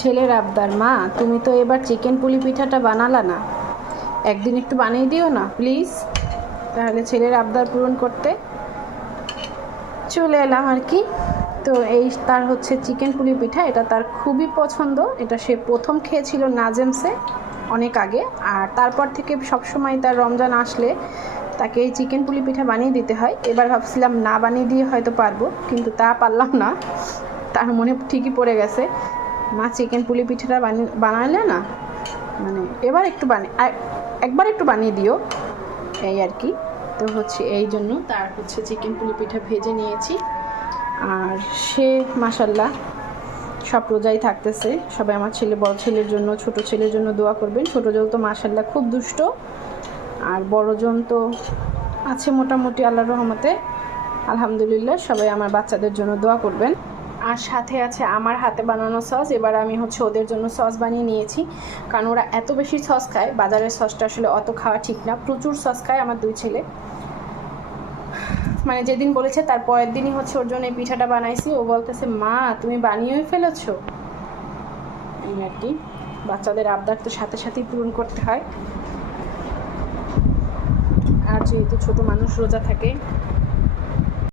ছেলের আবদার, মা তুমি তো এবার চিকেন পুলি পিঠাটা বানালা না, একদিন একটু বানিয়ে দিও না প্লিজ। তাহলে ছেলের আবদার পূরণ করতে চলে এলাম আর কি। তো এই তার হচ্ছে চিকেন পুলি পিঠা, এটা তার খুবই পছন্দ। এটা সে প্রথম খেয়েছিল নাজেমসে অনেক আগে, আর তারপর থেকে সবসময় তার রমজান আসলে তাকে এই চিকেন পুলি পিঠা বানিয়ে দিতে হয়। এবার ভাবছিলাম না বানিয়ে দিয়ে হয়তো পারবো, কিন্তু তা পারলাম না। তার মনে ঠিকই পড়ে গেছে, মা চিকেন পুলি পিঠাটা বানালে না, মানে এবার একটু একবার একটু বানিয়ে দিও, এই আর কি। তো হচ্ছে এই জন্য তার হচ্ছে চিকেন পুলি পিঠা ভেজে নিয়েছি। আর সে মাশাল্লাহ সব রোজাই থাকতেছে। সবাই আমার বড় ছেলের জন্য, ছোট ছেলের জন্য দোয়া করবেন। ছোটো জন তো মাশাল্লাহ খুব দুষ্ট, আর বড়জন তো আছে মোটামুটি আল্লাহর রহমতে, আলহামদুলিল্লাহ। সবাই আমার বাচ্চাদের জন্য দোয়া করবেন। আর সাথে আছে আমার হাতে বানানো সস। এবার আমি হচ্ছে ওদের জন্য সস বানিয়ে নিয়েছি, কারণ ওরা এত বেশি সস খায়, বাজারের সসটা আসলে অত খাওয়া ঠিক না। প্রচুর সস খায় আমার দুই ছেলে। মানে যেদিন বলেছে তার পরের দিনই হচ্ছে ওর জন্য এই পিঠাটা বানাইছি। ও বলতেছে, মা তুমি বানিয়েই ফেলেছো, এই আর কি। বাচ্চাদের আবদার তো সাথে সাথেই পূরণ করতে হয়। আর যেহেতু ছোট মানুষ রোজা থাকে,